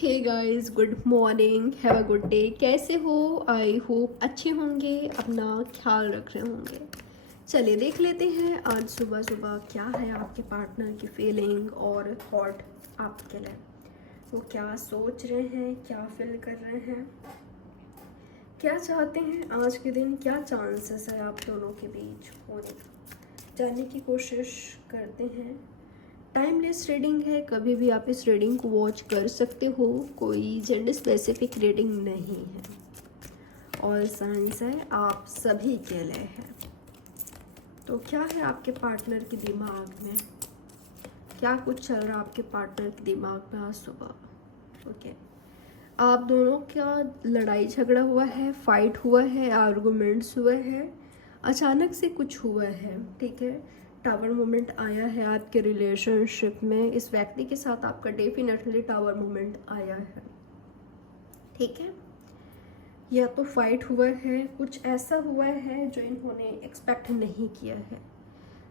Hey guys, good morning, have a good day. कैसे हो? I hope अच्छे होंगे, अपना ख्याल रख रहे होंगे। चलिए देख लेते हैं आज सुबह सुबह क्या है आपके पार्टनर की फीलिंग और थॉट आपके लिए। वो क्या सोच रहे हैं, क्या फील कर रहे हैं, क्या चाहते हैं आज के दिन, क्या चांसेस है आप दोनों के बीच होने का, जानने की कोशिश करते हैं। टाइमलेस रीडिंग है, कभी भी आप इस रीडिंग को वॉच कर सकते हो, कोई जेंडर स्पेसिफिक रीडिंग नहीं है। ऑल साइंस है, आप सभी के लिए है। तो क्या है आपके पार्टनर के दिमाग में, क्या कुछ चल रहा है आपके पार्टनर के दिमाग में आज सुबह? ओके, आप दोनों का लड़ाई झगड़ा हुआ है, फाइट हुआ है, आर्गूमेंट्स हुए हैं, अचानक से कुछ हुआ है, ठीक है। टावर मोमेंट आया है आपके रिलेशनशिप में, इस व्यक्ति के साथ आपका डेफिनेटली टावर मोमेंट आया है, ठीक है। या तो फाइट हुआ है, कुछ ऐसा हुआ है जो इन्होंने एक्सपेक्ट नहीं किया है,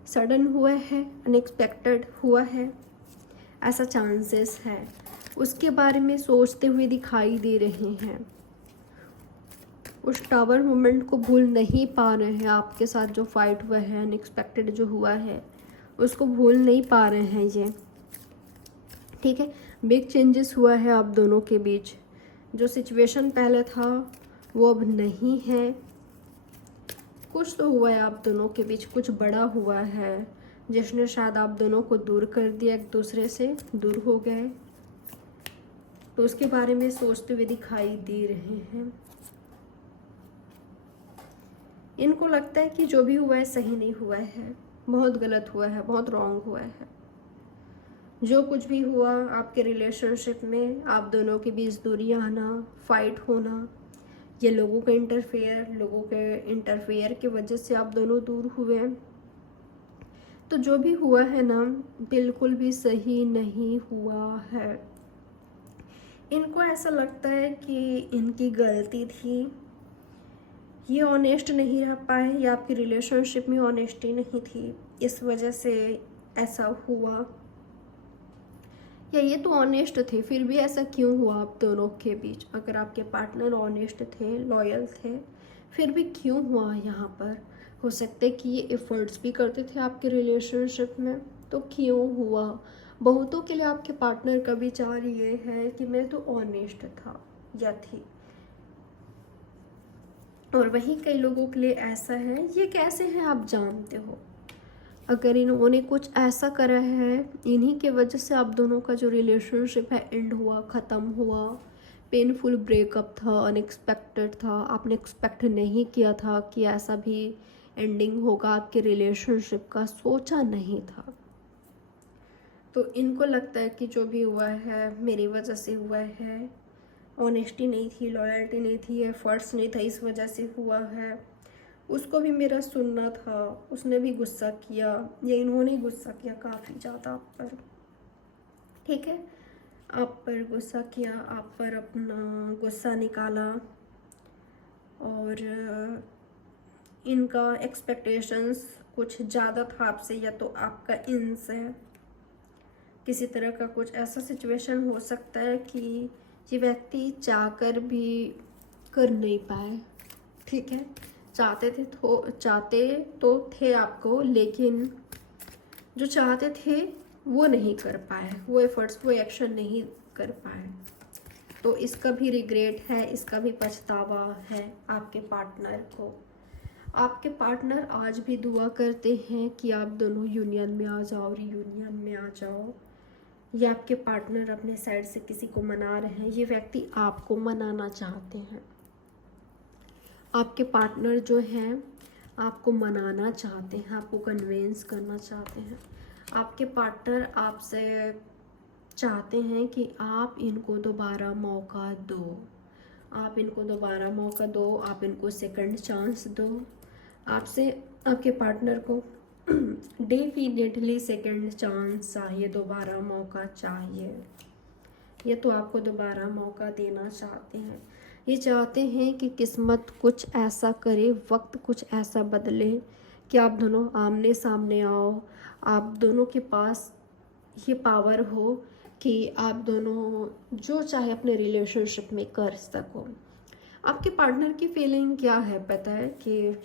सडन हुआ है, अनएक्सपेक्टेड हुआ है, ऐसा चांसेस है। उसके बारे में सोचते हुए दिखाई दे रहे हैं, उस टावर मोमेंट को भूल नहीं पा रहे हैं। आपके साथ जो फाइट हुआ है, अनएक्सपेक्टेड जो हुआ है, उसको भूल नहीं पा रहे हैं ये, ठीक है। बिग चेंजेस हुआ है आप दोनों के बीच, जो सिचुएशन पहले था वो अब नहीं है। कुछ तो हुआ है आप दोनों के बीच, कुछ बड़ा हुआ है जिसने शायद आप दोनों को दूर कर दिया, एक दूसरे से दूर हो गए। तो उसके बारे में सोचते हुए दिखाई दे रहे हैं। इनको लगता है कि जो भी हुआ है सही नहीं हुआ है, बहुत गलत हुआ है, बहुत रॉन्ग हुआ है। जो कुछ भी हुआ आपके रिलेशनशिप में, आप दोनों के बीच दूरी आना, फाइट होना, ये लोगों के इंटरफेयर की वजह से आप दोनों दूर हुए। तो जो भी हुआ है ना, बिल्कुल भी सही नहीं हुआ है। इनको ऐसा लगता है कि इनकी गलती थी, ये ऑनेस्ट नहीं रह पाए, या आपकी रिलेशनशिप में ऑनेस्टी नहीं थी, इस वजह से ऐसा हुआ। या ये तो ऑनेस्ट थे, फिर भी ऐसा क्यों हुआ आप दोनों के बीच? अगर आपके पार्टनर ऑनेस्ट थे, लॉयल थे, फिर भी क्यों हुआ यहाँ पर? हो सकता है कि ये एफर्ट्स भी करते थे आपके रिलेशनशिप में, तो क्यों हुआ? बहुतों के लिए आपके पार्टनर का विचार ये है कि मैं तो ऑनेस्ट था या थी, और वहीं कई लोगों के लिए ऐसा है। ये कैसे है आप जानते हो? अगर इन्होंने कुछ ऐसा करा है, इन्हीं के वजह से आप दोनों का जो रिलेशनशिप है एंड हुआ, ख़त्म हुआ। पेनफुल ब्रेकअप था, अनएक्सपेक्टेड था, आपने एक्सपेक्ट नहीं किया था कि ऐसा भी एंडिंग होगा आपके रिलेशनशिप का, सोचा नहीं था। तो इनको लगता है कि जो भी हुआ है मेरी वजह से हुआ है, ऑनेस्टी नहीं थी, लॉयल्टी नहीं थी, एफर्ट्स नहीं था, इस वजह से हुआ है। उसको भी मेरा सुनना था, उसने भी गुस्सा किया, या इन्होंने गुस्सा किया काफ़ी ज़्यादा आप पर, ठीक है। आप पर गुस्सा किया, आप पर अपना गुस्सा निकाला, और इनका एक्सपेक्टेशंस कुछ ज़्यादा था आपसे, या तो आपका इनसे किसी तरह का कुछ ऐसा सिचुएशन हो सकता है कि ये व्यक्ति चाहकर भी कर नहीं पाए, ठीक है। चाहते तो थे आपको, लेकिन जो चाहते थे वो नहीं कर पाए, वो एफर्ट्स, वो एक्शन नहीं कर पाए। तो इसका भी रिग्रेट है, इसका भी पछतावा है आपके पार्टनर को। आपके पार्टनर आज भी दुआ करते हैं कि आप दोनों यूनियन में आ जाओ, रियूनियन में आ जाओ। ये आपके पार्टनर अपने साइड से किसी को मना रहे हैं, ये व्यक्ति आपको मनाना चाहते हैं। आपके पार्टनर जो हैं आपको मनाना चाहते हैं, आपको कन्विंस करना चाहते हैं। आपके पार्टनर आपसे चाहते हैं कि आप इनको दोबारा मौका दो, आप इनको दोबारा मौका दो, आप इनको सेकंड चांस दो। आपसे आपके पार्टनर को डेफिनेटली सेकंड चांस चाहिए, दोबारा मौका चाहिए। ये तो आपको दोबारा मौका देना चाहते हैं। ये चाहते हैं कि किस्मत कुछ ऐसा करे, वक्त कुछ ऐसा बदले कि आप दोनों आमने सामने आओ, आप दोनों के पास ये पावर हो कि आप दोनों जो चाहे अपने रिलेशनशिप में कर सको। आपके पार्टनर की फीलिंग क्या है पता है कि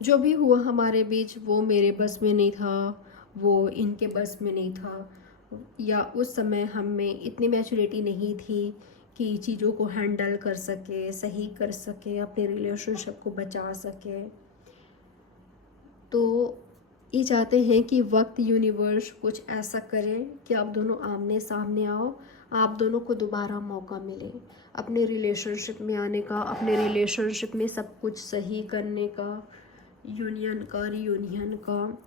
जो भी हुआ हमारे बीच वो मेरे बस में नहीं था, वो इनके बस में नहीं था, या उस समय हम में इतनी मैच्योरिटी नहीं थी कि चीज़ों को हैंडल कर सके, सही कर सके, अपने रिलेशनशिप को बचा सके। तो ये चाहते हैं कि वक्त, यूनिवर्स कुछ ऐसा करे कि आप दोनों आमने सामने आओ, आप दोनों को दोबारा मौका मिले अपने रिलेशनशिप में आने का, अपने रिलेशनशिप में सब कुछ सही करने का, यूनियन का, रियूनियन का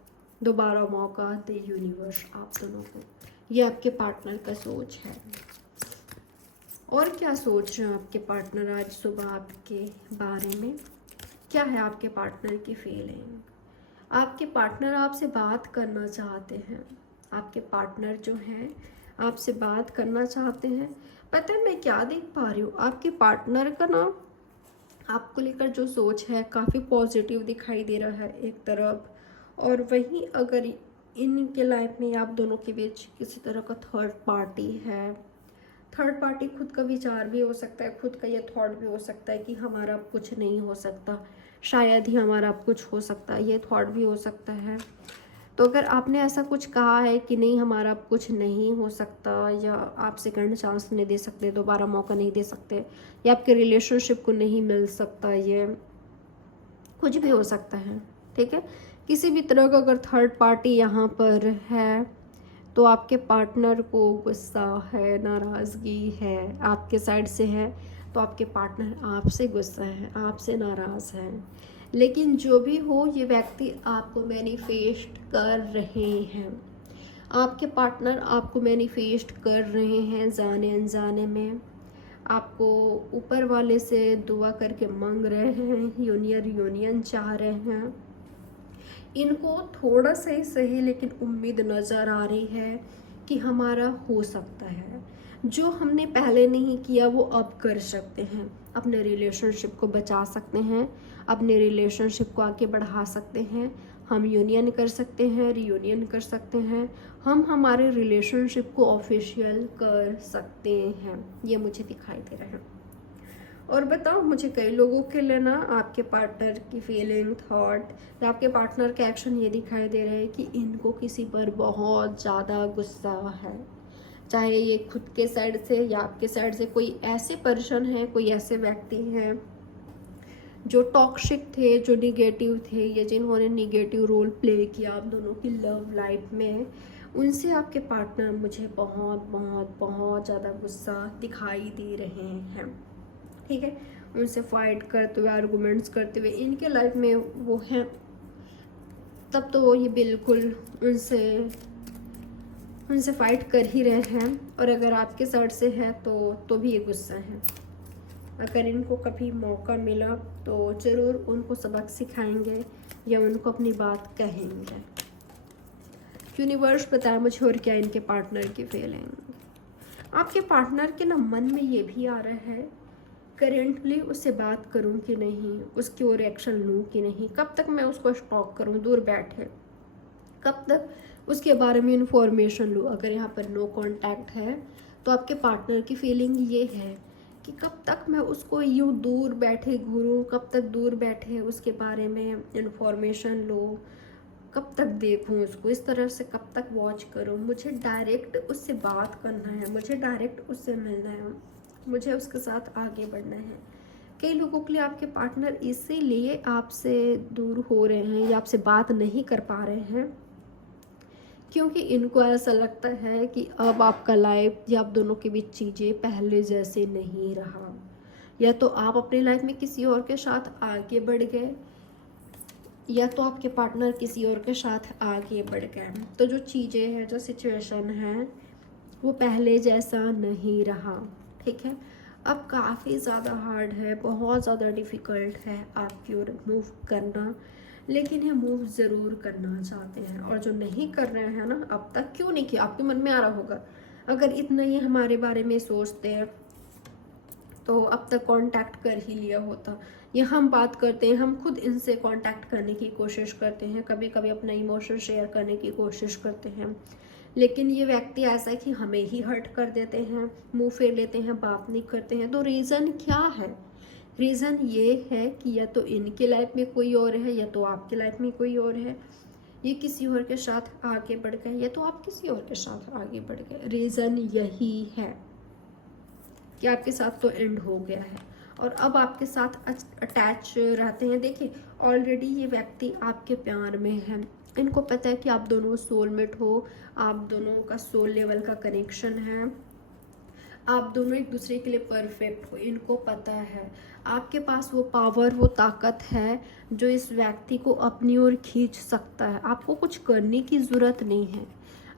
दोबारा मौका दे यूनिवर्स आप दोनों को। ये आपके पार्टनर का सोच है। और क्या सोच रहे हैं आपके पार्टनर आज सुबह आपके बारे में? क्या है आपके पार्टनर की फीलिंग? आपके पार्टनर आपसे बात करना चाहते हैं। आपके पार्टनर जो हैं आपसे बात करना चाहते हैं। पता है मैं क्या देख पा रही हूँ, आपके पार्टनर का ना आपको लेकर जो सोच है काफ़ी पॉजिटिव दिखाई दे रहा है एक तरफ, और वहीं अगर इनके लाइफ में आप दोनों के बीच किसी तरह का थर्ड पार्टी है, थर्ड पार्टी खुद का विचार भी हो सकता है, खुद का ये थॉट भी हो सकता है कि हमारा अब कुछ नहीं हो सकता, शायद ही हमारा अब कुछ हो सकता है, ये थॉट भी हो सकता है। तो अगर आपने ऐसा कुछ कहा है कि नहीं हमारा अब कुछ नहीं हो सकता, या आप सेकंड चांस नहीं दे सकते, दोबारा मौका नहीं दे सकते, या आपके रिलेशनशिप को नहीं मिल सकता, ये कुछ भी हो सकता है, ठीक है। किसी भी तरह का अगर थर्ड पार्टी यहाँ पर है तो आपके पार्टनर को गुस्सा है, नाराज़गी है आपके साइड से है, तो आपके पार्टनर आपसे गुस्सा है, आपसे नाराज़ है। लेकिन जो भी हो ये व्यक्ति आपको मैनिफेस्ट कर रहे हैं, आपके पार्टनर आपको मैनिफेस्ट कर रहे हैं जाने अनजाने में, आपको ऊपर वाले से दुआ करके मांग रहे हैं, यूनियन चाह रहे हैं। इनको थोड़ा सही सही लेकिन उम्मीद नज़र आ रही है कि हमारा हो सकता है, जो हमने पहले नहीं किया वो अब कर सकते हैं, अपने रिलेशनशिप को बचा सकते हैं, अपने रिलेशनशिप को आगे बढ़ा सकते हैं, हम यूनियन कर सकते हैं, रियूनियन कर सकते हैं, हम हमारे रिलेशनशिप को ऑफिशियल कर सकते हैं। ये मुझे दिखाई दे रहा है। और बताओ मुझे, कई लोगों के लिए ना आपके पार्टनर की फीलिंग, थॉट या आपके पार्टनर के एक्शन ये दिखाई दे रहे हैं कि इनको किसी पर बहुत ज़्यादा गुस्सा है, चाहे ये खुद के साइड से या आपके साइड से। कोई ऐसे पर्सन है, कोई ऐसे व्यक्ति हैं जो टॉक्सिक थे, जो निगेटिव थे, या जिन्होंने निगेटिव रोल प्ले किया आप दोनों की लव लाइफ में, उनसे आपके पार्टनर मुझे बहुत बहुत बहुत ज़्यादा गुस्सा दिखाई दे रहे हैं, ठीक है। उनसे फाइट करते हुए, आर्गूमेंट्स करते हुए इनके लाइफ में वो हैं, तब तो वो ये बिल्कुल उनसे फाइट कर ही रहे हैं। और अगर आपके साइड से है तो भी ये गुस्सा है। अगर इनको कभी मौका मिला तो ज़रूर उनको सबक सिखाएंगे या उनको अपनी बात कहेंगे। यूनिवर्स बताया मुझे और क्या इनके पार्टनर की फीलिंग। आपके पार्टनर के ना मन में ये भी आ रहा है करेंटली उससे बात करूं कि नहीं, उसकी ओर एक्शन लूं कि नहीं, कब तक मैं उसको स्टॉक करूं दूर बैठे, कब तक उसके बारे में इंफॉर्मेशन लूं। अगर यहाँ पर नो कांटेक्ट है तो आपके पार्टनर की फीलिंग ये है कि कब तक मैं उसको यूँ दूर बैठे घूरूं, कब तक दूर बैठे उसके बारे में इंफॉर्मेशन लूँ, कब तक देखूं उसको, इस तरह से कब तक वॉच करूं। मुझे डायरेक्ट उससे बात करना है, मुझे डायरेक्ट उससे मिलना है, मुझे उसके साथ आगे बढ़ना है। कई लोगों के लिए आपके पार्टनर इसीलिए आपसे दूर हो रहे हैं या आपसे बात नहीं कर पा रहे हैं क्योंकि इनको ऐसा लगता है कि अब आपका लाइफ या आप दोनों के बीच चीज़ें पहले जैसे नहीं रहा, या तो आप अपनी लाइफ में किसी और के साथ आगे बढ़ गए या तो आपके पार्टनर किसी और के साथ आगे बढ़ गए। तो जो चीज़ें हैं, जो सिचुएशन है, वो पहले जैसा नहीं रहा, ठीक है। अब काफ़ी ज़्यादा हार्ड है, बहुत ज़्यादा डिफ़िकल्ट है आपकी ओर मूव करना, लेकिन ये मूव ज़रूर करना चाहते हैं। और जो नहीं कर रहे हैं ना, अब तक क्यों नहीं किया, आपके मन में आ रहा होगा अगर इतना ही हमारे बारे में सोचते हैं तो अब तक कांटेक्ट कर ही लिया होता। ये हम बात करते हैं, हम खुद इनसे कांटेक्ट करने की कोशिश करते हैं, कभी कभी अपना इमोशन शेयर करने की कोशिश करते हैं, लेकिन ये व्यक्ति ऐसा है कि हमें ही हर्ट कर देते हैं, मुंह फेर लेते हैं, बात नहीं करते हैं। तो रीज़न क्या है? रीज़न ये है कि या तो इनके लाइफ में कोई और है या तो आपके लाइफ में कोई और है। ये किसी और के साथ आगे बढ़ गए या तो आप किसी और के साथ आगे बढ़ गए। रीज़न यही है कि आपके साथ तो एंड हो गया है और अब आपके साथ अटैच रहते हैं। देखिए ऑलरेडी ये व्यक्ति आपके प्यार में है, इनको पता है कि आप दोनों सोलमेट हो, आप दोनों का सोल लेवल का कनेक्शन है, आप दोनों एक दूसरे के लिए परफेक्ट हो, इनको पता है। आपके पास वो पावर, वो ताकत है जो इस व्यक्ति को अपनी ओर खींच सकता है। आपको कुछ करने की ज़रूरत नहीं है,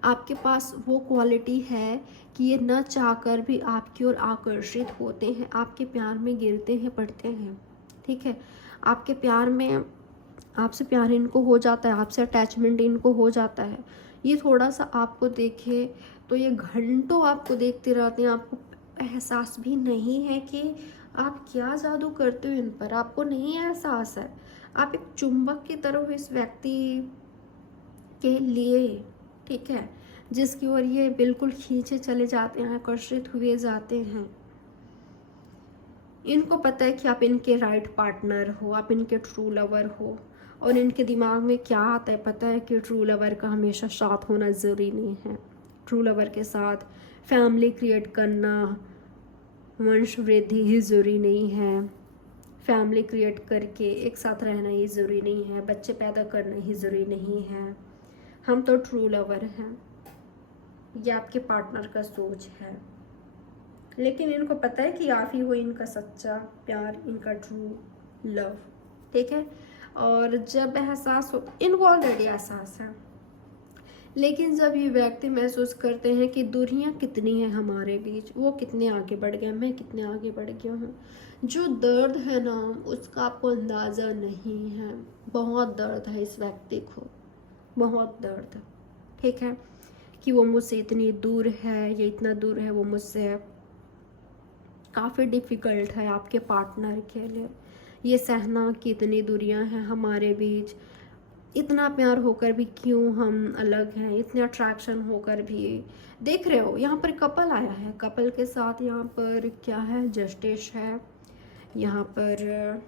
आपके पास वो क्वालिटी है कि ये न चाहकर भी आपकी ओर आकर्षित होते हैं, आपके प्यार में गिरते हैं, पड़ते हैं। ठीक है, आपके प्यार में, आपसे प्यार इनको हो जाता है, आपसे अटैचमेंट इनको हो जाता है। ये थोड़ा सा आपको देखे तो ये घंटों आपको देखते रहते हैं, आपको एहसास भी नहीं है कि आप क्या जादू करते हो इन पर, आपको नहीं एहसास है। आप एक चुंबक की तरह हो इस व्यक्ति के लिए, ठीक है, जिसकी ओर ये बिल्कुल खींचे चले जाते हैं, आकर्षित हुए जाते हैं। इनको पता है कि आप इनके राइट पार्टनर हो, आप इनके ट्रू लवर हो, और इनके दिमाग में क्या आता है पता है कि ट्रू लवर का हमेशा साथ होना ज़रूरी नहीं है। ट्रू लवर के साथ फैमिली क्रिएट करना, वंश वृद्धि ही ज़रूरी नहीं है, फैमिली क्रिएट करके एक साथ रहना ही ज़रूरी नहीं है, बच्चे पैदा करना ही ज़रूरी नहीं है। हम तो ट्रू लवर हैं, ये आपके पार्टनर का सोच है। लेकिन इनको पता है कि आप ही हो इनका सच्चा प्यार, इनका ट्रू लव, ठीक है। और जब एहसास हो, इनको ऑलरेडी एहसास है, लेकिन जब ये व्यक्ति महसूस करते हैं कि दूरियां कितनी हैं हमारे बीच, वो कितने आगे बढ़ गए, मैं कितने आगे बढ़ गया हूँ, जो दर्द है ना उसका आपको अंदाज़ा नहीं है। बहुत दर्द है इस व्यक्ति को, बहुत दर्द, ठीक है, कि वो मुझसे इतनी दूर है या इतना दूर है वो मुझसे। काफ़ी डिफ़िकल्ट है आपके पार्टनर के लिए ये सहना कि इतनी दूरियां हैं हमारे बीच, इतना प्यार होकर भी क्यों हम अलग हैं, इतने अट्रैक्शन होकर भी। देख रहे हो यहाँ पर कपल आया है, कपल के साथ यहाँ पर क्या है, जस्टिस है, यहाँ पर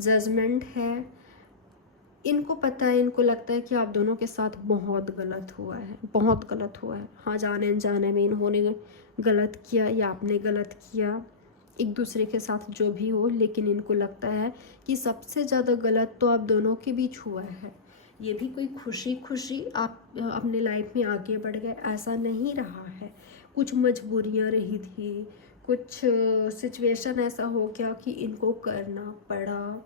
जजमेंट है। इनको पता है, इनको लगता है कि आप दोनों के साथ बहुत गलत हुआ है, बहुत गलत हुआ है। हाँ, जाने अनजाने में इन्होंने गलत किया या आपने गलत किया, एक दूसरे के साथ जो भी हो, लेकिन इनको लगता है कि सबसे ज़्यादा गलत तो आप दोनों के बीच हुआ है। ये भी कोई खुशी खुशी आप अपने लाइफ में आगे बढ़ गए, ऐसा नहीं रहा है। कुछ मजबूरियाँ रही थी, कुछ सिचुएशन ऐसा हो गया कि इनको करना पड़ा।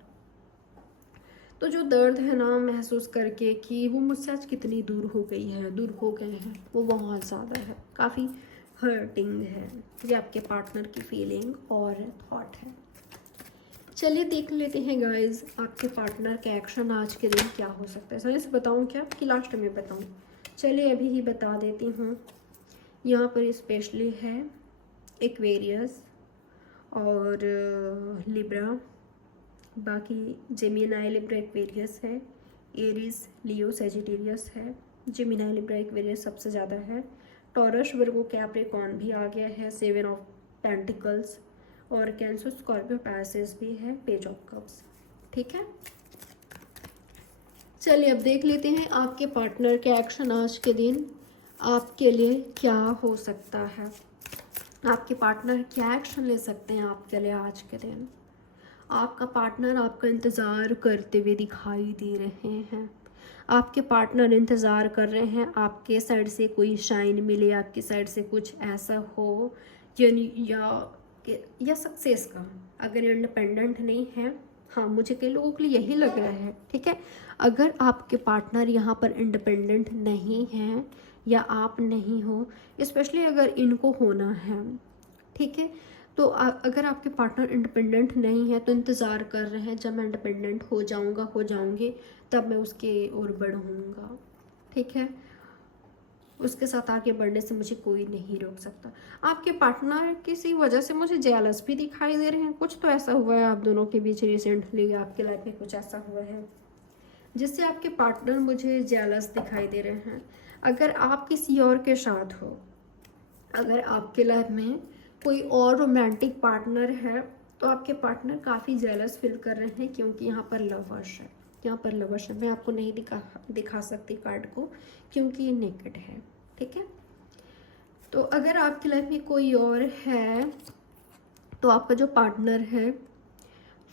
तो जो दर्द है ना महसूस करके कि वो मुझसे आज कितनी दूर हो गई है, दूर हो गए हैं, वो बहुत ज़्यादा है, काफ़ी हर्टिंग है। ये आपके पार्टनर की फीलिंग और थॉट है। चलिए देख लेते हैं गाइस, आपके पार्टनर का एक्शन आज के दिन क्या हो सकता है। सही से बताऊँ क्या कि लास्ट में बताऊँ? चलिए अभी ही बता देती हूँ। यहाँ पर स्पेशली है एक्वेरियस और लिब्रा, बाकी जेमिनी, लिब्रा, एक्वेरियस है, एरीज, लियो, सेजिटेरियस है, जेमिनी, लिब्रा, एक्वेरियस सबसे ज़्यादा है, टॉरस, वर्गो, कैप्रिकॉर्न भी आ गया है, 7 ऑफ पेंटिकल्स, और कैंसर, स्कॉर्पियो, पैसेस भी है, पेज ऑफ कप्स, ठीक है। चलिए अब देख लेते हैं आपके पार्टनर के एक्शन आज के दिन आपके लिए क्या हो सकता है। आपके पार्टनर क्या एक्शन ले सकते हैं आपके लिए आज के दिन। आपका पार्टनर आपका इंतज़ार करते हुए दिखाई दे रहे हैं। आपके पार्टनर इंतज़ार कर रहे हैं आपके साइड से कोई शाइन मिले, आपकी साइड से कुछ ऐसा हो या सक्सेस का। अगर इंडिपेंडेंट नहीं है, हाँ मुझे कई लोगों के लिए यही लग रहा है, ठीक है। अगर आपके पार्टनर यहाँ पर इंडिपेंडेंट नहीं है या आप नहीं हो, स्पेशली अगर इनको होना है, ठीक है, तो अगर आपके पार्टनर इंडिपेंडेंट नहीं है तो इंतज़ार कर रहे हैं जब मैं इंडिपेंडेंट हो जाऊंगा, हो जाऊंगी, तब मैं उसके ओर बढ़ूंगा, ठीक है। उसके साथ आगे बढ़ने से मुझे कोई नहीं रोक सकता। आपके पार्टनर किसी वजह से मुझे जेलस भी दिखाई दे रहे हैं। कुछ तो ऐसा हुआ है आप दोनों के बीच रिसेंटली, आपके लाइफ में कुछ ऐसा हुआ है जिससे आपके पार्टनर मुझे जेलस दिखाई दे रहे हैं। अगर आप किसी और के साथ हो, अगर आपके लाइफ में कोई और रोमांटिक पार्टनर है, तो आपके पार्टनर काफ़ी जेलस फील कर रहे हैं, क्योंकि यहाँ पर लवर्स है, यहाँ पर लवर्स है। मैं आपको नहीं दिखा सकती कार्ड को, क्योंकि ये नेकेड है, ठीक है। तो अगर आपकी लाइफ में कोई और है, तो आपका जो पार्टनर है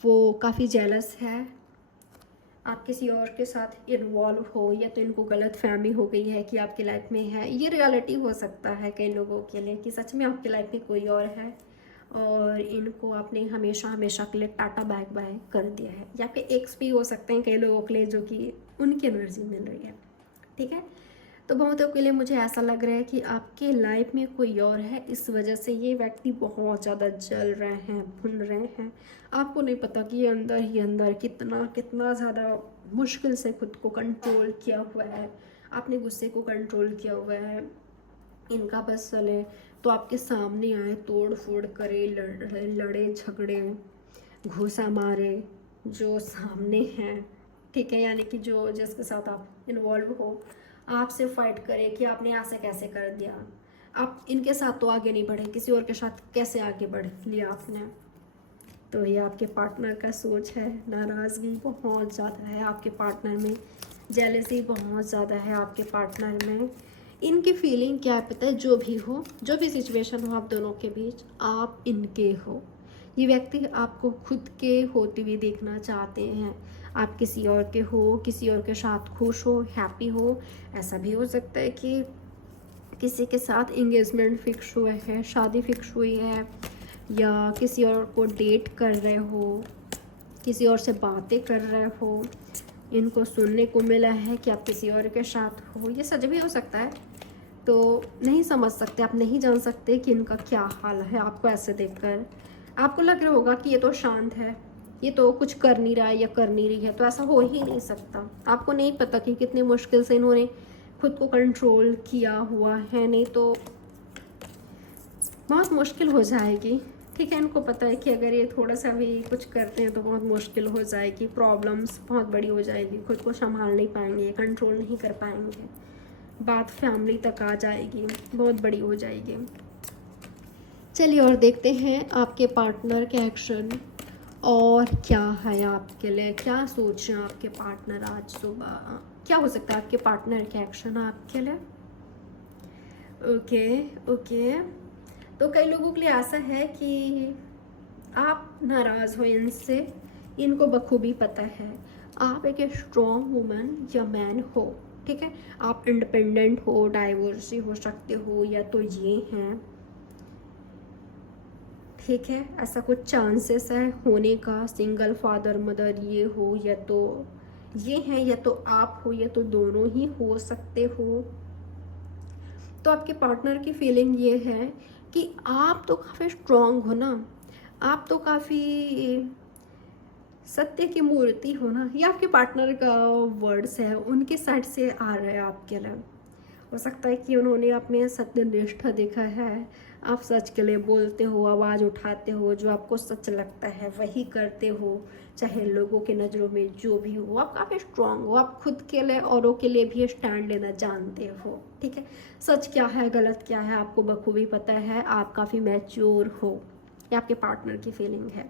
वो काफ़ी जेलस है, आप किसी और के साथ इन्वॉल्व हो, या तो इनको गलत फहमी हो गई है कि आपकी लाइफ में है। ये रियलिटी हो सकता है कई लोगों के लिए कि सच में आपकी लाइफ में कोई और है और इनको आपने हमेशा हमेशा के लिए टाटा बाय बाय कर दिया है, या फिर एक्स भी हो सकते हैं कई लोगों के लिए, जो कि उनकी एनर्जी मिल रही है, ठीक है। तो बहुतों के लिए मुझे ऐसा लग रहा है कि आपके लाइफ में कोई और है, इस वजह से ये व्यक्ति बहुत ज़्यादा जल रहे हैं, भुन रहे हैं। आपको नहीं पता कि ये अंदर ही अंदर कितना कितना ज़्यादा मुश्किल से खुद को कंट्रोल किया हुआ है, आपने गुस्से को कंट्रोल किया हुआ है। इनका बस चले तो आपके सामने आए, तोड़ फोड़ करे, लड़े झगड़े, घूसा मारे जो सामने हैं, ठीक है, यानी कि जो जिसके साथ आप इन्वॉल्व हो, आपसे फाइट करे कि आपने ऐसे कैसे कर दिया, आप इनके साथ तो आगे नहीं बढ़े, किसी और के साथ कैसे आगे बढ़ लिया आपने। तो ये आपके पार्टनर का सोच है। नाराज़गी बहुत ज़्यादा है आपके पार्टनर में, जेलसी बहुत ज़्यादा है आपके पार्टनर में। इनकी फीलिंग क्या है पता है, जो भी हो, जो भी सिचुएशन हो आप दोनों के बीच, आप इनके हो। ये व्यक्ति आपको खुद के होते हुए देखना चाहते हैं। आप किसी और के हो, किसी और के साथ खुश हो, हैप्पी हो। ऐसा भी हो सकता है कि किसी के साथ एंगेजमेंट फिक्स हुआ है, शादी फिक्स हुई है, या किसी और को डेट कर रहे हो, किसी और से बातें कर रहे हो। इनको सुनने को मिला है कि आप किसी और के साथ हो, ये सच भी हो सकता है। तो नहीं समझ सकते, आप नहीं जान सकते कि इनका क्या हाल है। आपको ऐसे देखकर आपको लग रहा होगा कि ये तो शांत है, ये तो कुछ कर नहीं रहा है या कर नहीं रही है, तो ऐसा हो ही नहीं सकता। आपको नहीं पता कि कितनी मुश्किल से इन्होंने खुद को कंट्रोल किया हुआ है, नहीं तो बहुत मुश्किल हो जाएगी, ठीक है। इनको पता है कि अगर ये थोड़ा सा भी कुछ करते हैं तो बहुत मुश्किल हो जाएगी, प्रॉब्लम्स बहुत बड़ी हो जाएगी, खुद को संभाल नहीं पाएंगे, कंट्रोल नहीं कर पाएंगे, बात फैमिली तक आ जाएगी, बहुत बड़ी हो जाएगी। चलिए और देखते हैं आपके पार्टनर के एक्शन और क्या है आपके लिए, क्या सोच रहे हैं आपके पार्टनर आज सुबह, क्या हो सकता है आपके पार्टनर के एक्शन आपके लिए। ओके ओके, तो कई लोगों के लिए ऐसा है कि आप नाराज़ हो इनसे, इनको बखूबी पता है आप एक स्ट्रॉन्ग वुमन या मैन हो, ठीक है। आप इंडिपेंडेंट हो, डाइवोर्सी हो सकते हो, या तो ये हैं, ठीक है। ऐसा कुछ चांसेस है होने का, सिंगल फादर मदर ये हो, या तो ये हैं, या तो आप हो, या तो दोनों ही हो सकते हो। तो आपके पार्टनर की फीलिंग ये है कि आप तो काफ़ी स्ट्रॉन्ग हो ना, आप तो काफ़ी सत्य की मूर्ति हो ना, ये आपके पार्टनर का वर्ड्स है, उनके साइड से आ रहा है आपके लिए। हो सकता है कि उन्होंने अपने सत्यनिष्ठा देखा है, आप सच के लिए बोलते हो, आवाज़ उठाते हो, जो आपको सच लगता है वही करते हो, चाहे लोगों के नज़रों में जो भी हो। आप काफ़ी स्ट्रांग हो, आप खुद के लिए औरों के लिए भी स्टैंड लेना जानते हो, ठीक है। सच क्या है गलत क्या है आपको बखूबी पता है, आप काफ़ी मैच्योर हो, ये आपके पार्टनर की फीलिंग है।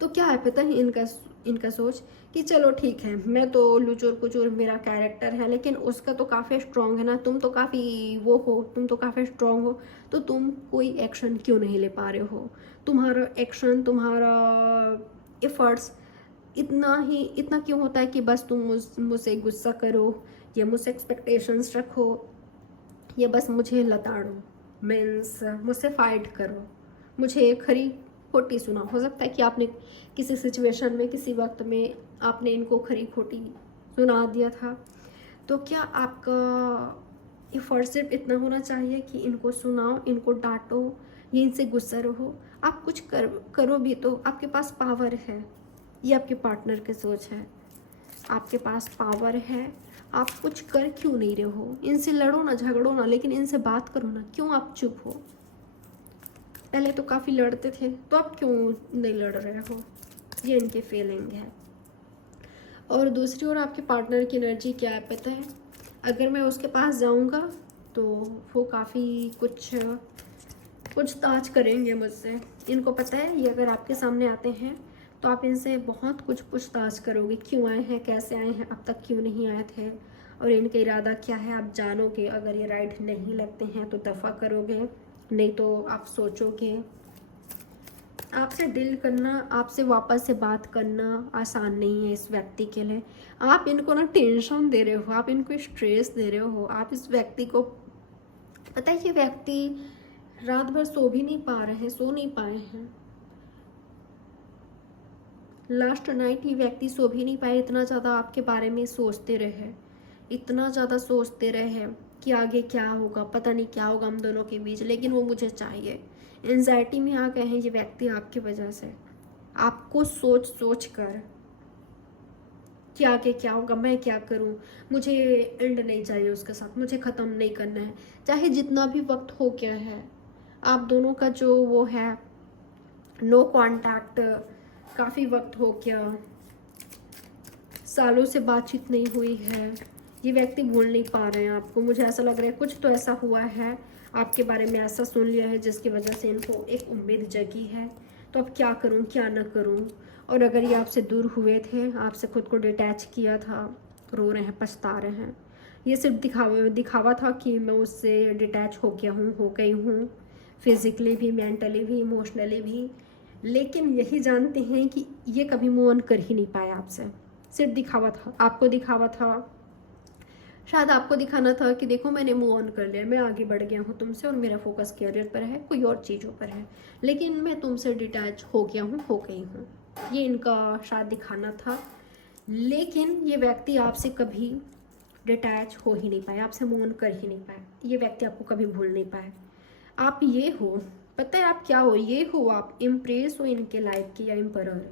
तो क्या है पता है इनका सोच कि चलो ठीक है, मैं तो लुचुर कुचुर मेरा कैरेक्टर है, लेकिन उसका तो काफ़ी स्ट्रांग है ना, तुम तो काफ़ी वो हो, तुम तो काफ़ी स्ट्रांग हो, तो तुम कोई एक्शन क्यों नहीं ले पा रहे हो। तुम्हारा एक्शन, तुम्हारा एफर्ट्स इतना क्यों होता है कि बस तुम मुझसे गुस्सा करो, या मुझसे एक्सपेक्टेशंस रखो, या बस मुझे लताड़ो, मीन्स मुझसे फाइट करो, मुझे खरी खोटी सुना। हो सकता है कि आपने किसी सिचुएशन में, किसी वक्त में आपने इनको खरी खोटी सुना दिया था। तो क्या आपका एफर्ट सिर्फ इतना होना चाहिए कि इनको सुनाओ, इनको डांटो, ये इनसे गुस्सा रहो। आप कुछ करो भी तो आपके पास पावर है, ये आपके पार्टनर की सोच है। आपके पास पावर है, आप कुछ कर क्यों नहीं रहे हो। इनसे लड़ो ना, झगड़ो ना, लेकिन इनसे बात करो ना, क्यों आप चुप हो। पहले तो काफ़ी लड़ते थे, तो आप क्यों नहीं लड़ रहे हो, ये इनकी फीलिंग है। और दूसरी ओर आपके पार्टनर की एनर्जी क्या है पता है, अगर मैं उसके पास जाऊंगा तो वो काफ़ी कुछ पूछताछ करेंगे मुझसे। इनको पता है ये अगर आपके सामने आते हैं तो आप इनसे बहुत कुछ पूछताछ करोगे, क्यों आए हैं, कैसे आए हैं, अब तक क्यों नहीं आए थे, और इनका इरादा क्या है आप जानोगे। अगर ये राइट नहीं लगते हैं तो दफ़ा करोगे, नहीं तो आप सोचोगे। आपसे डील करना, आपसे वापस से बात करना आसान नहीं है इस व्यक्ति के लिए। आप इनको ना टेंशन दे रहे हो, आप इनको स्ट्रेस दे रहे हो। आप इस व्यक्ति को, पता है ये व्यक्ति रात भर सो भी नहीं पा रहे हैं, सो नहीं पाए हैं। लास्ट नाइट ये व्यक्ति सो भी नहीं पाए, इतना ज़्यादा आपके बारे में सोचते रहे, इतना ज़्यादा सोचते रहे कि आगे क्या होगा, पता नहीं क्या होगा हम दोनों के बीच, लेकिन वो मुझे चाहिए। एंजाइटी में आ गए हैं ये व्यक्ति आपकी वजह से, आपको सोच सोच कर कि आगे क्या होगा, मैं क्या करूं, मुझे एंड नहीं चाहिए उसके साथ, मुझे ख़त्म नहीं करना है, चाहे जितना भी वक्त हो गया है। आप दोनों का जो वो है नो कांटेक्ट, काफ़ी वक्त हो गया, सालों से बातचीत नहीं हुई है, ये व्यक्ति भूल नहीं पा रहे हैं आपको। मुझे ऐसा लग रहा है कुछ तो ऐसा हुआ है, आपके बारे में ऐसा सुन लिया है जिसकी वजह से इनको एक उम्मीद जगी है। तो अब क्या करूं क्या ना करूं। और अगर ये आपसे दूर हुए थे, आपसे खुद को डिटैच किया था, रो रहे हैं, पछता रहे हैं, ये सिर्फ दिखावा था कि मैं उससे डिटैच हो गया हूँ, हो गई हूँ, फिज़िकली भी, मेंटली भी, इमोशनली भी। लेकिन यही जानते हैं कि ये कभी मूव ऑन कर ही नहीं पाया आपसे, सिर्फ दिखावा था, आपको दिखावा था। शायद आपको दिखाना था कि देखो मैंने मूव ऑन कर लिया, मैं आगे बढ़ गया हूँ तुमसे और मेरा फोकस करियर पर है, कोई और चीज़ों पर है, लेकिन मैं तुमसे डिटैच हो गया हूँ, हो गई हूँ। ये इनका शायद दिखाना था। लेकिन ये व्यक्ति आपसे कभी डिटैच हो ही नहीं पाया, आपसे मूव ऑन कर ही नहीं पाया। ये व्यक्ति आपको कभी भूल नहीं पाए। आप ये हो, पता है आप क्या हो, ये हो आप इम्प्रेस हो इनके लाइफ की या एम्परर।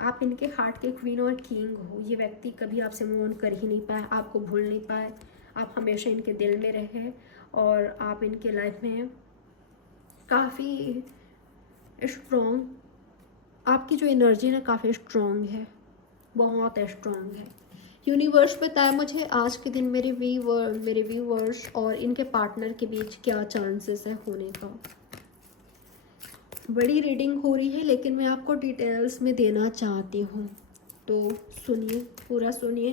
आप इनके हार्ट के क्वीन और किंग हो। ये व्यक्ति कभी आपसे मूव ऑन कर ही नहीं पाए, आपको भूल नहीं पाए, आप हमेशा इनके दिल में रहे और आप इनके लाइफ में काफ़ी स्ट्रॉन्ग, आपकी जो एनर्जी ना काफ़ी स्ट्रॉन्ग है, बहुत स्ट्रॉन्ग है। यूनिवर्स बताया मुझे आज के दिन मेरे व्यूवर्स और इनके पार्टनर के बीच क्या चांसेस है होने का। बड़ी रीडिंग हो रही है लेकिन मैं आपको डिटेल्स में देना चाहती हूँ, तो सुनिए, पूरा सुनिए,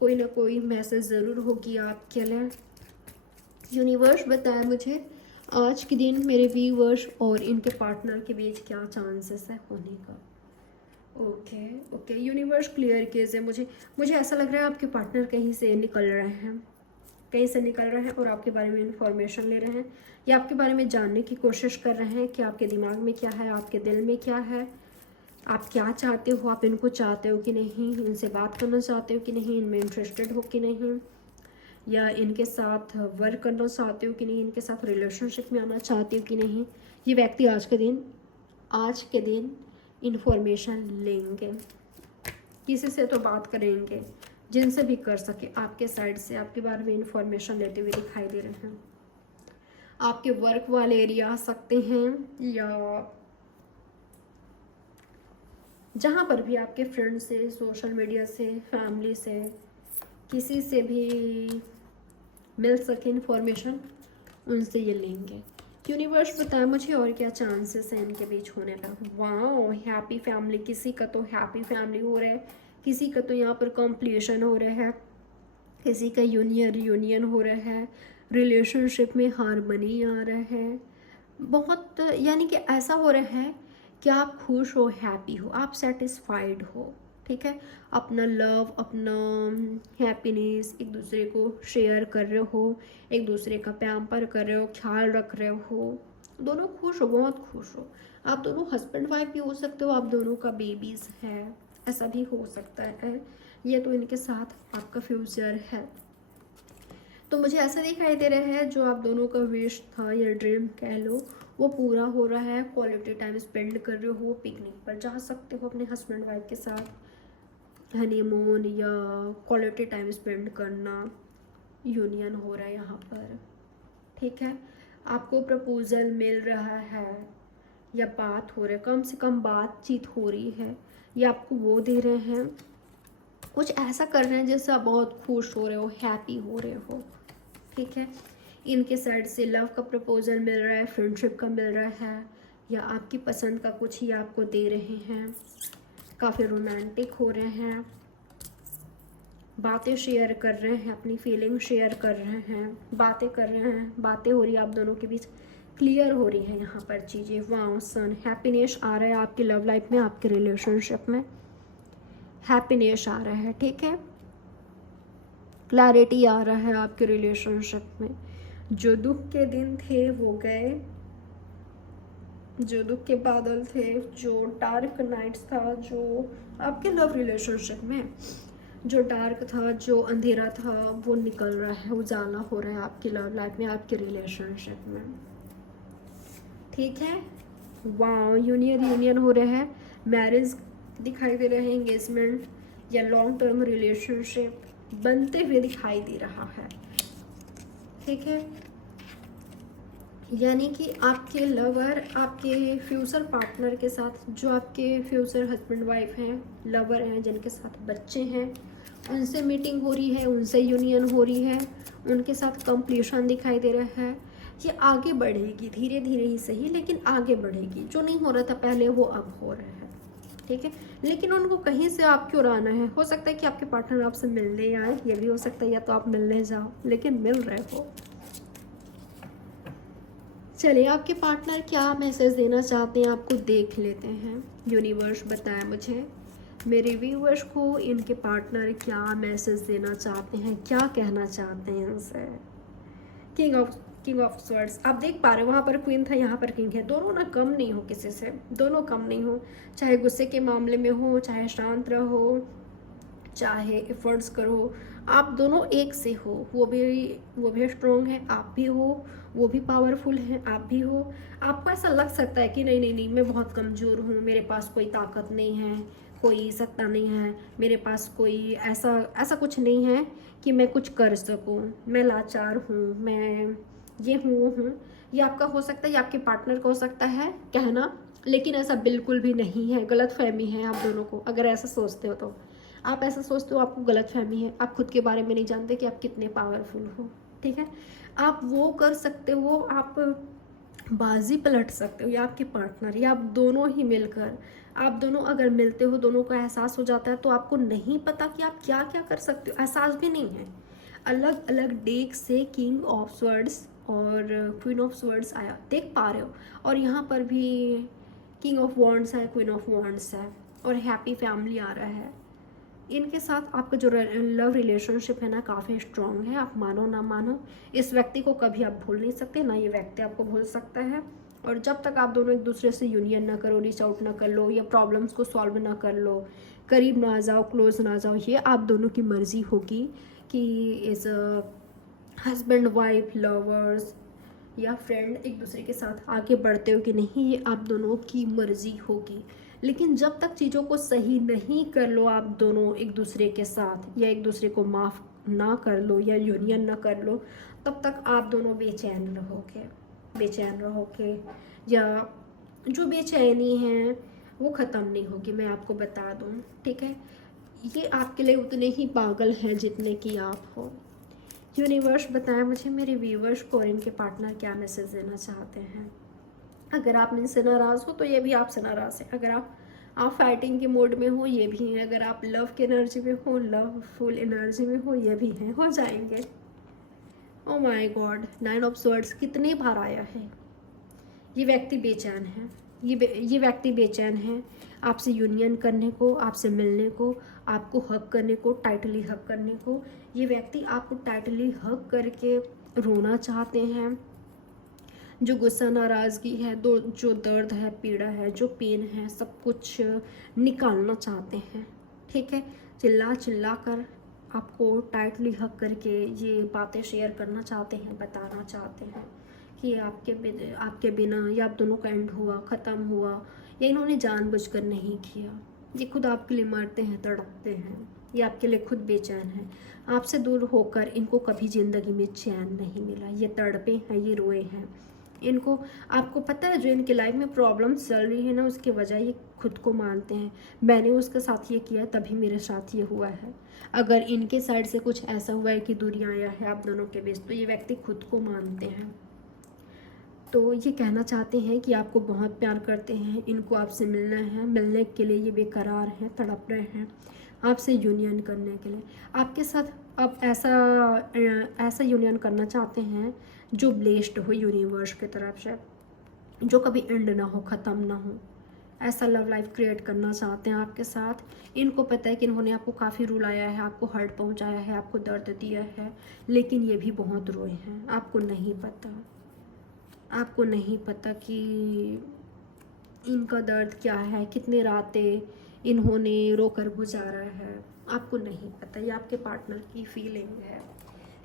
कोई ना कोई मैसेज ज़रूर होगी आपके लिए। यूनिवर्स बताया मुझे आज के दिन मेरे व्यूवर्स और इनके पार्टनर के बीच क्या चांसेस है होने का। ओके यूनिवर्स क्लियर केस है। मुझे ऐसा लग रहा है आपके पार्टनर कहीं से निकल रहे हैं, कहीं से निकल रहे हैं और आपके बारे में इंफॉर्मेशन ले रहे हैं या आपके बारे में जानने की कोशिश कर रहे हैं कि आपके दिमाग में क्या है, आपके दिल में क्या है, आप क्या चाहते हो, आप इनको चाहते हो कि नहीं, इनसे बात करना चाहते हो कि नहीं, इनमें इंटरेस्टेड हो कि नहीं, या इनके साथ वर्क करना चाहते हो कि नहीं, इनके साथ रिलेशनशिप में आना चाहते हो कि नहीं। ये व्यक्ति आज के दिन इंफॉर्मेशन लेंगे, किसी से तो बात करेंगे, जिनसे भी कर सके आपके साइड से आपके बारे में इंफॉर्मेशन लेते हुए दिखाई दे रहे हैं। आपके वर्क वाले एरिया आ सकते हैं या जहाँ पर भी आपके फ्रेंड से, सोशल मीडिया से, फैमिली से, किसी से भी मिल सके इंफॉर्मेशन, उनसे ये लेंगे। यूनिवर्स बताया मुझे और क्या चांसेस हैं इनके बीच होने का। वाओ, हैप्पी फैमिली, किसी का तो हैप्पी फैमिली हो रहा है, किसी का तो यहाँ पर कॉम्प्लीशन हो रहा है, किसी का यूनियन हो रहा है, रिलेशनशिप में हारमनी आ रहा है, बहुत यानी कि ऐसा हो रहा है कि आप खुश हो, हैप्पी हो, आप सेटिस्फाइड हो, ठीक है, अपना लव, अपना हैप्पीनेस एक दूसरे को शेयर कर रहे हो, एक दूसरे का पैम्पर कर रहे हो, ख्याल रख रहे हो, दोनों खुश हो, बहुत खुश हो। आप दोनों हस्बैंड वाइफ भी हो सकते हो, आप दोनों का बेबीज़ है, ऐसा भी हो सकता है। ये तो इनके साथ आपका फ्यूचर है। तो मुझे ऐसा दिखाई दे रहा है जो आप दोनों का विश था या ड्रीम कह लो, वो पूरा हो रहा है। क्वालिटी टाइम स्पेंड कर रहे हो, पिकनिक पर जा सकते हो अपने हस्बैंड वाइफ के साथ, हनीमून या क्वालिटी टाइम स्पेंड करना, यूनियन हो रहा है यहाँ पर, ठीक है। आपको प्रपोजल मिल रहा है या बात हो रहा है, कम से कम बातचीत हो रही है, या आपको वो दे रहे हैं कुछ ऐसा कर रहे हैं जिससे आप बहुत खुश हो रहे हो, हैप्पी हो रहे हो, ठीक है। इनके साइड से लव का प्रपोजल मिल रहा है, फ्रेंडशिप का मिल रहा है, या आपकी पसंद का कुछ ही आपको दे रहे हैं, काफ़ी रोमांटिक हो रहे हैं, बातें शेयर कर रहे हैं, अपनी फीलिंग शेयर कर रहे हैं, बातें कर रहे हैं, बातें हो रही है आप दोनों के बीच, क्लियर हो रही है यहाँ पर चीज़ें। वाओ सन, हैप्पीनेस आ रहा है आपकी लव लाइफ में, आपके रिलेशनशिप में हैप्पीनेस आ रहा है, ठीक है। क्लैरिटी आ रहा है आपके रिलेशनशिप में। जो दुख के दिन थे वो गए, जो दुख के बादल थे, जो डार्क नाइट्स था जो आपके लव रिलेशनशिप में, जो डार्क था, जो अंधेरा था, वो निकल रहा है, उजाला हो रहा है आपकी लव लाइफ में, आपके रिलेशनशिप में, ठीक है। वाह, यूनियन हो रहा है, मैरिज दिखाई दे रहा है, एंगेजमेंट या लॉन्ग टर्म रिलेशनशिप बनते हुए दिखाई दे रहा है, ठीक है। यानी कि आपके लवर आपके फ्यूचर पार्टनर के साथ, जो आपके फ्यूचर हस्बैंड वाइफ हैं, लवर हैं, जिनके साथ बच्चे हैं, उनसे मीटिंग हो रही है, उनसे यूनियन हो रही है, उनके साथ कंप्लीशन दिखाई दे रहा है। ये आगे बढ़ेगी, धीरे धीरे ही सही, लेकिन आगे बढ़ेगी। जो नहीं हो रहा था पहले वो अब हो रहा है, ठीक है। लेकिन उनको कहीं से आपको क्यों आना है, हो सकता है कि आपके पार्टनर आपसे मिलने आए, ये भी हो सकता है, या तो आप मिलने जाओ, लेकिन मिल रहे हो। चलिए, आपके पार्टनर क्या मैसेज देना चाहते हैं आपको देख लेते हैं। यूनिवर्स बताए मुझे, मेरे व्यूअर्स को इनके पार्टनर क्या मैसेज देना चाहते हैं, क्या कहना चाहते हैं उनसे। किंग ऑफ स्वर्ड्स आप देख पा रहे हो, वहाँ पर क्वीन था, यहाँ पर किंग है। दोनों ना कम नहीं हो किसी से, दोनों कम नहीं हो, चाहे गुस्से के मामले में हो, चाहे शांत रहो, चाहे एफर्ट्स करो, आप दोनों एक से हो। वो भी स्ट्रॉन्ग है, आप भी हो, वो भी पावरफुल है, आप भी हो। आपको ऐसा लग सकता है कि नहीं नहीं नहीं, मैं बहुत कमज़ोर हूँ, मेरे पास कोई ताकत नहीं है, कोई सत्ता नहीं है, मेरे पास कोई ऐसा कुछ नहीं है कि मैं कुछ कर सकूँ, मैं लाचार हूँ, मैं ये हूँ वो हूँ। ये आपका हो सकता है, ये आपके पार्टनर का हो सकता है कहना, लेकिन ऐसा बिल्कुल भी नहीं है। गलत फहमी है आप दोनों को, अगर ऐसा सोचते हो तो। आप ऐसा सोचते हो, आपको गलत फहमी है, आप खुद के बारे में नहीं जानते कि आप कितने पावरफुल हो, ठीक है। आप वो कर सकते हो, आप बाजी पलट सकते हो, या आपके पार्टनर या आप दोनों ही मिलकर, आप दोनों अगर मिलते हो, दोनों को एहसास हो जाता है, तो आपको नहीं पता कि आप क्या क्या कर सकते हो, एहसास भी नहीं है। अलग अलग डेक से किंग ऑफ स्वर्ड्स और क्वीन ऑफ स्वर्ड्स आया, देख पा रहे हो। और यहाँ पर भी किंग ऑफ वॉन्ड्स है, क्वीन ऑफ वॉन्ड्स है, और हैप्पी फैमिली आ रहा है। इनके साथ आपका जो लव रिलेशनशिप है ना, काफ़ी स्ट्रॉन्ग है। आप मानो ना मानो, इस व्यक्ति को कभी आप भूल नहीं सकते, ना ये व्यक्ति आपको भूल सकता है। और जब तक आप दोनों एक दूसरे से यूनियन ना करो, रीच आउट ना कर लो, या प्रॉब्लम्स को सॉल्व ना कर लो, करीब ना आ जाओ, क्लोज ना आ जाओ, ये आप दोनों की मर्जी होगी कि इस हस्बैंड वाइफ, लवर्स या फ्रेंड एक दूसरे के साथ आगे बढ़ते हो कि नहीं, ये आप दोनों की मर्जी होगी। लेकिन जब तक चीज़ों को सही नहीं कर लो आप दोनों एक दूसरे के साथ, या एक दूसरे को माफ़ ना कर लो, या यूनियन ना कर लो, तब तक आप दोनों बेचैन रहोगे, या जो बेचैनी है वो ख़त्म नहीं होगी, मैं आपको बता दूँ, ठीक है। ये आपके लिए उतने ही पागल हैं जितने कि आप हो। यूनिवर्स बताया मुझे, मेरे व्यूवर्स को और इनके पार्टनर क्या मैसेज देना चाहते हैं। अगर आप इनसे नाराज़ हो तो ये भी आपसे नाराज़ है। अगर आप फाइटिंग के मोड में हो, ये भी हैं। अगर आप लव की एनर्जी में हो, लवफुल एनर्जी में हो, ये भी हैं, हो जाएंगे। Oh my God, 9 of swords कितने बार आया है। ये व्यक्ति बेचैन है, ये व्यक्ति बेचैन है आपसे यूनियन करने को, आपसे मिलने को, आपको हक करने को, टाइटली हक करने को। ये व्यक्ति आपको टाइटली हक करके रोना चाहते हैं। जो गुस्सा, नाराज़गी है, जो दर्द है, पीड़ा है, जो पेन है, सब कुछ निकालना चाहते हैं, ठीक है। चिल्ला चिल्ला कर आपको टाइटली हक करके ये बातें शेयर करना चाहते हैं, बताना चाहते हैं कि आपके बिना या आप दोनों का एंड हुआ, ख़त्म हुआ, या इन्होंने जानबूझकर नहीं किया। ये खुद आपके लिए मरते हैं, तड़पते हैं, ये आपके लिए खुद बेचैन है। आपसे दूर होकर इनको कभी ज़िंदगी में चैन नहीं मिला। ये तड़पे हैं, ये रोए हैं, इनको, आपको पता है जो इनकी लाइफ में प्रॉब्लम्स चल रही है ना, उसकी वजह ये खुद को मानते हैं, मैंने उसके साथ ये किया तभी मेरे साथ ये हुआ है। अगर इनके साइड से कुछ ऐसा हुआ है कि दूरियां आया है आप दोनों के बीच, तो ये व्यक्ति खुद को मानते हैं। तो ये कहना चाहते हैं कि आपको बहुत प्यार करते हैं, इनको आपसे मिलना है, मिलने के लिए ये बेकरार हैं, तड़प रहे हैं आपसे यूनियन करने के लिए। आपके साथ आप ऐसा यूनियन करना चाहते हैं जो ब्लेस्ड हो यूनिवर्स की तरफ से, जो कभी एंड ना हो, ख़त्म ना हो। ऐसा लव लाइफ क्रिएट करना चाहते हैं आपके साथ। इनको पता है कि इन्होंने आपको काफ़ी रुलाया है, आपको हर्ट पहुंचाया है, आपको दर्द दिया है, लेकिन ये भी बहुत रोए हैं। आपको नहीं पता कि इनका दर्द क्या है, कितने रातें इन्होंने रोकर गुजारा है, आपको नहीं पता। ये आपके पार्टनर की फीलिंग है।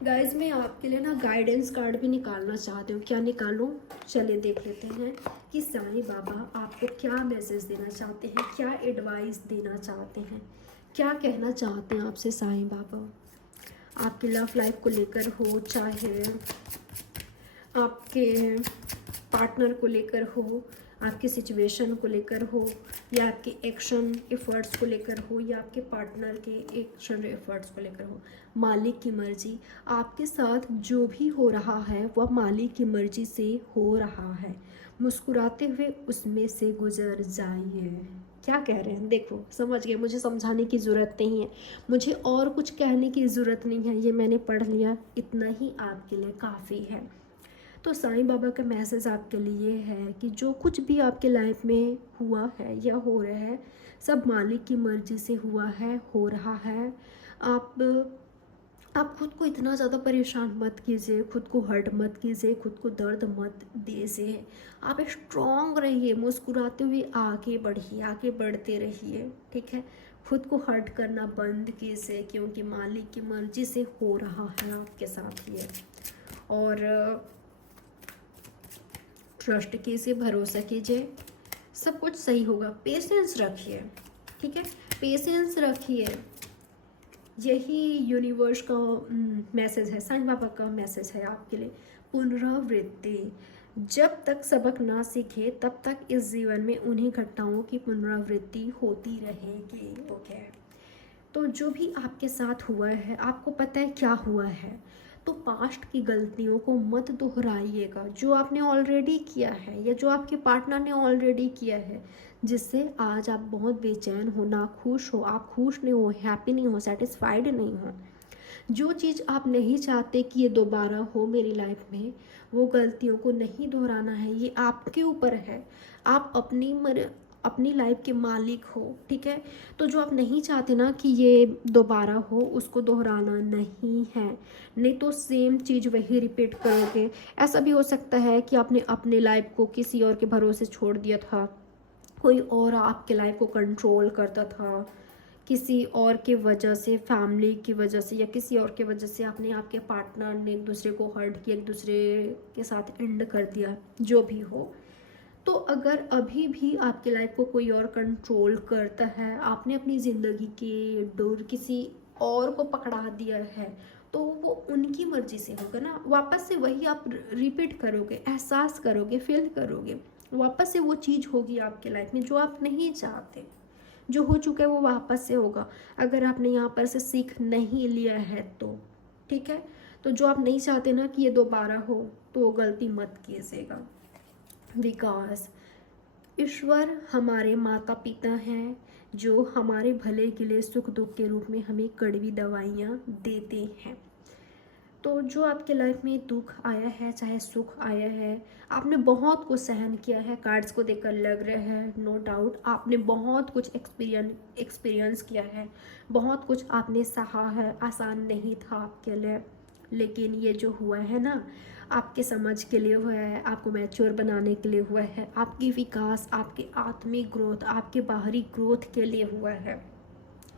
गाइज मैं आपके लिए ना गाइडेंस कार्ड भी निकालना चाहती हूँ। क्या निकालूं? चलिए देख लेते हैं कि साईं बाबा आपको क्या मैसेज देना चाहते हैं, क्या एडवाइस देना चाहते हैं, क्या कहना चाहते हैं आपसे साईं बाबा। आपकी लव लाइफ को लेकर हो, चाहे आपके पार्टनर को लेकर हो, आपकी सिचुएशन को लेकर हो, या आपके एक्शन एफर्ट्स को लेकर हो, या आपके पार्टनर के एक्शन एफर्ट्स को लेकर हो। मालिक की मर्जी, आपके साथ जो भी हो रहा है वह मालिक की मर्जी से हो रहा है। मुस्कुराते हुए उसमें से गुजर जाइए। क्या कह रहे हैं? देखो समझ गए, मुझे समझाने की ज़रूरत नहीं है, मुझे और कुछ कहने की ज़रूरत नहीं है, ये मैंने पढ़ लिया, इतना ही आपके लिए काफ़ी है। तो साईं बाबा का मैसेज आपके लिए है कि जो कुछ भी आपके लाइफ में हुआ है या हो रहा है, सब मालिक की मर्जी से हुआ है, हो रहा है। आप खुद को इतना ज़्यादा परेशान मत कीजिए, खुद को हर्ट मत कीजिए, खुद को दर्द मत दीजिए। आप स्ट्रॉन्ग रहिए, मुस्कुराते हुए आगे बढ़िए, आगे बढ़ते रहिए, ठीक है। खुद को हर्ट करना बंद कीजिए, क्योंकि मालिक की मर्जी से हो रहा है आपके साथ ये। और ट्रस्ट कीजिए, भरोसा कीजिए, सब कुछ सही होगा। पेशेंस रखिए, ठीक है, पेशेंस रखिए। यही यूनिवर्स का मैसेज है, साईं बाबा का मैसेज है आपके लिए। पुनरावृत्ति, जब तक सबक ना सीखे तब तक इस जीवन में उन्हीं घटनाओं की पुनरावृत्ति होती रहेगी। ओके, तो जो भी आपके साथ हुआ है, आपको पता है क्या हुआ है, तो पास्ट की गलतियों को मत दोहराइएगा। जो आपने ऑलरेडी किया है या जो आपके पार्टनर ने ऑलरेडी किया है, जिससे आज आप बहुत बेचैन हो, ना खुश हो, आप खुश नहीं हो, हैप्पी नहीं हो, सेटिस्फाइड नहीं हो। जो चीज़ आप नहीं चाहते कि ये दोबारा हो मेरी लाइफ में, वो गलतियों को नहीं दोहराना है, ये आपके ऊपर है। आप अपनी लाइफ के मालिक हो, ठीक है। तो जो आप नहीं चाहते ना कि ये दोबारा हो, उसको दोहराना नहीं है, नहीं तो सेम चीज़ वही रिपीट करोगे। ऐसा भी हो सकता है कि आपने अपने लाइफ को किसी और के भरोसे छोड़ दिया था, कोई और आपके लाइफ को कंट्रोल करता था, किसी और के वजह से, फैमिली की वजह से या किसी और के वजह से आपने, आपके पार्टनर ने एक दूसरे को हर्ट किया, एक दूसरे के साथ एंड कर दिया, जो भी हो। तो अगर अभी भी आपके लाइफ को कोई और कंट्रोल करता है, आपने अपनी ज़िंदगी के डोर किसी और को पकड़ा दिया है, तो वो उनकी मर्जी से होगा ना। वापस से वही आप रिपीट करोगे, एहसास करोगे, फील करोगे, वापस से वो चीज़ होगी आपके लाइफ में जो आप नहीं चाहते। जो हो चुका है वो वापस से होगा, अगर आपने यहाँ पर से सीख नहीं लिया है तो, ठीक है। तो जो आप नहीं चाहते ना कि ये दोबारा हो, तो वो गलती मत कीजिएगा। विकास, ईश्वर हमारे माता पिता हैं जो हमारे भले के लिए सुख दुख के रूप में हमें कड़वी दवाइयाँ देते हैं। तो जो आपके लाइफ में दुख आया है, चाहे सुख आया है, आपने बहुत कुछ सहन किया है, कार्ड्स को देखकर लग रहा है, नो डाउट आपने बहुत कुछ एक्सपीरियंस किया है, बहुत कुछ आपने सहा है, आसान नहीं था आपके लिए। लेकिन ये जो हुआ है ना, आपके समझ के लिए हुआ है, आपको मैच्योर बनाने के लिए हुआ है, आपकी विकास, आपके आत्मिक ग्रोथ, आपके बाहरी ग्रोथ के लिए हुआ है,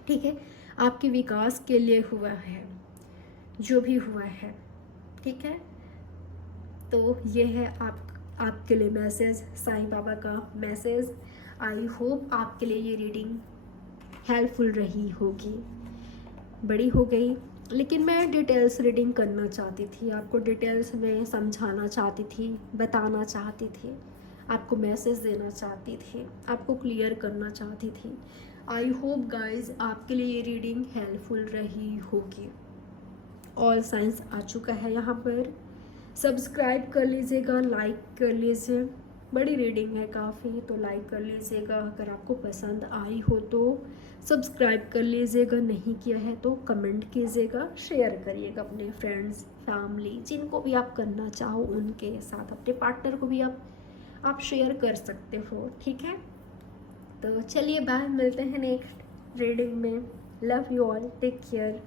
ठीक है, आपके विकास के लिए हुआ है, जो भी हुआ है, ठीक है। तो ये है आपके लिए मैसेज, साईं बाबा का मैसेज। आई होप आपके लिए ये रीडिंग हेल्पफुल रही होगी। बड़ी हो गई लेकिन मैं डिटेल्स रीडिंग करना चाहती थी, आपको डिटेल्स में समझाना चाहती थी, बताना चाहती थी, आपको मैसेज देना चाहती थी, आपको क्लियर करना चाहती थी। आई होप गाइज आपके लिए ये रीडिंग हेल्पफुल रही होगी। ऑल साइंस आ चुका है यहाँ पर, सब्सक्राइब कर लीजिएगा, लाइक कर लीजिए, बड़ी रीडिंग है काफ़ी, तो लाइक कर लीजिएगा। अगर आपको पसंद आई हो तो सब्सक्राइब कर लीजिएगा, नहीं किया है तो कमेंट कीजिएगा, शेयर करिएगा अपने फ्रेंड्स फैमिली जिनको भी आप करना चाहो उनके साथ, अपने पार्टनर को भी आप शेयर कर सकते हो, ठीक है। तो चलिए बाय, मिलते हैं नेक्स्ट रीडिंग में। Love you all, take care.